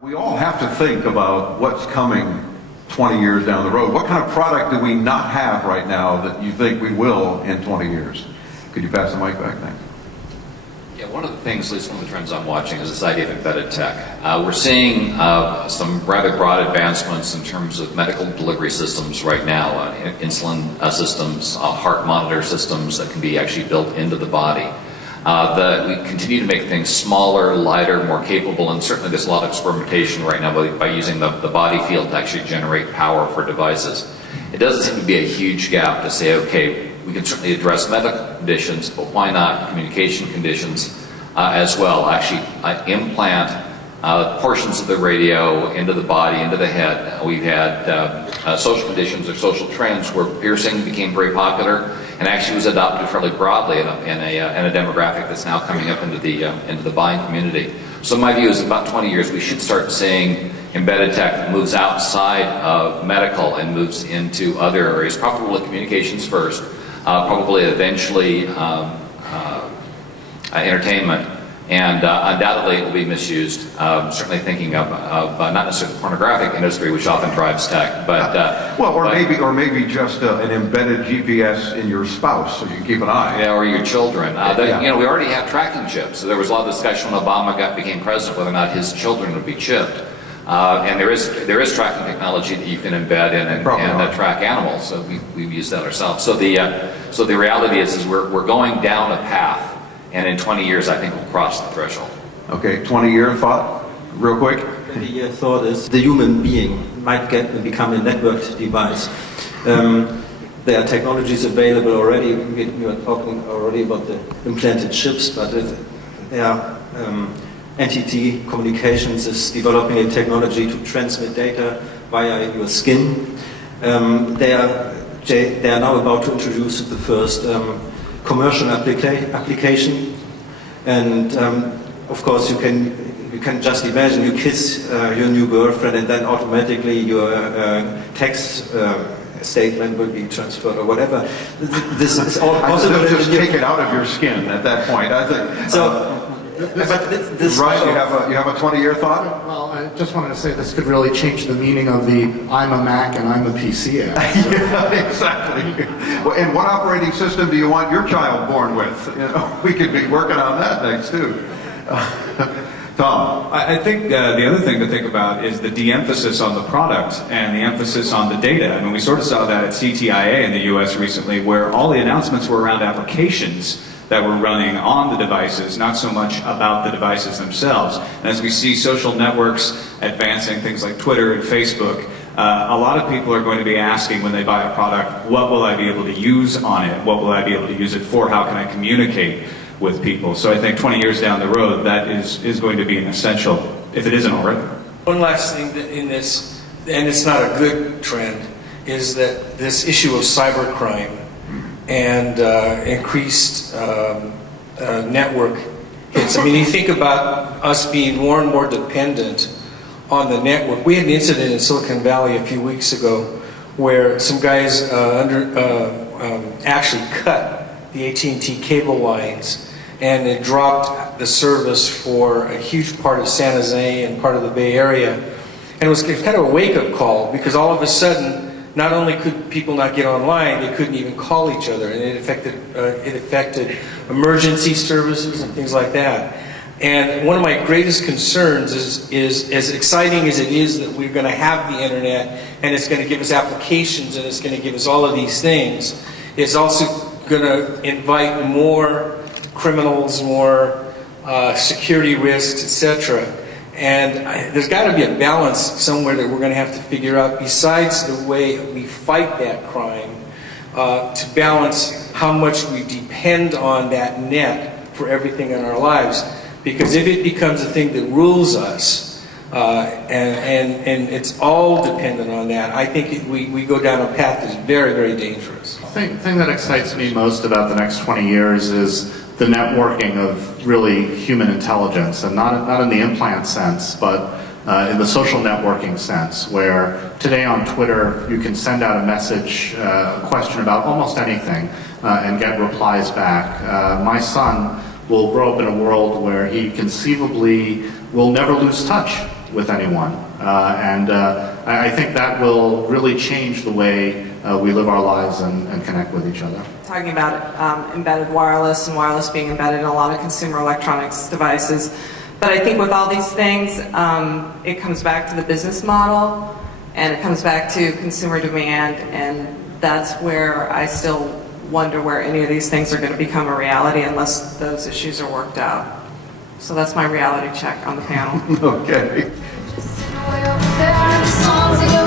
We all have to think about what's coming 20 years down the road. What kind of product do we not have right now that you think we will in 20 years? Could you pass the mic back? Thanks. Yeah, one of the things, at least one of the trends I'm watching, is this idea of embedded tech. We're seeing some rather broad advancements in terms of medical delivery systems right now, insulin systems, heart monitor systems that can be actually built into the body. We continue to make things smaller, lighter, more capable, and certainly there's a lot of experimentation right now by using the body field to actually generate power for devices. It doesn't seem to be a huge gap to say, okay, we can certainly address medical conditions, but why not communication conditions as well? Actually implant portions of the radio into the body, into the head. We've had social conditions or social trends where piercing became very popular and actually was adopted fairly broadly in a demographic that's now coming up into the buying community. So my view is about 20 years we should start seeing embedded tech that moves outside of medical and moves into other areas, probably communications first, probably eventually entertainment, and undoubtedly it will be misused. Certainly thinking of not necessarily the pornographic industry, which often drives tech, but maybe just an embedded GPS in your spouse, so you can keep an eye. Yeah, or your children. You know, we already have tracking chips. So there was a lot of discussion when Obama became president whether or not his children would be chipped. And there is tracking technology that you can embed in and track animals. So we've used that ourselves. So the reality is we're going down a path. And in 20 years, I think we'll cross the threshold. Okay, 20-year thought, real quick. 20-year thought is the human being might become a networked device. There are technologies available already. We were talking already about the implanted chips, but there are NTD Communications is developing a technology to transmit data via your skin. They are now about to introduce the first commercial application, and of course you can just imagine you kiss your new girlfriend and then automatically your text statement will be transferred or whatever. This is all possible. Just take it out of your skin at that point. I think. So, Russ, you have a 20-year thought? Well, I just wanted to say this could really change the meaning of the "I'm a Mac and I'm a PC" ad. So. Yeah, exactly. Well, and what operating system do you want your child born with? You know, we could be working on that next too. Tom? I think the other thing to think about is the de-emphasis on the product and the emphasis on the data. I mean, we sort of saw that at CTIA in the US recently, where all the announcements were around applications that were running on the devices, not so much about the devices themselves. And as we see social networks advancing, things like Twitter and Facebook, a lot of people are going to be asking when they buy a product, what will I be able to use on it? What will I be able to use it for? How can I communicate with people? So I think 20 years down the road, that is going to be an essential, if it isn't already. One last thing in this, and it's not a good trend, is that this issue of cybercrime and increased network hits. I mean, you think about us being more and more dependent on the network. We had an incident in Silicon Valley a few weeks ago where some guys actually cut the AT&T cable lines, and it dropped the service for a huge part of San Jose and part of the Bay Area. And it was kind of a wake-up call, because all of a sudden, not only could people not get online, they couldn't even call each other, and it affected emergency services and things like that. And one of my greatest concerns is as exciting as it is that we're going to have the internet, and it's going to give us applications, and it's going to give us all of these things, it's also going to invite more criminals, more security risks, etc. And there's got to be a balance somewhere that we're going to have to figure out, besides the way we fight that crime, to balance how much we depend on that net for everything in our lives. Because if it becomes a thing that rules us, and it's all dependent on that, I think we go down a path that's very, very dangerous. The thing that excites me most about the next 20 years is the networking of really human intelligence, and not in the implant sense, but in the social networking sense, where today on Twitter you can send out a message, a question about almost anything, and get replies back. My son will grow up in a world where he conceivably will never lose touch with anyone. I think that will really change the way we live our lives and connect with each other. Talking about embedded wireless and wireless being embedded in a lot of consumer electronics devices. But I think with all these things, it comes back to the business model and it comes back to consumer demand, and that's where I still wonder where any of these things are going to become a reality unless those issues are worked out. So that's my reality check on the panel. Okay. Just way over there, the songs in your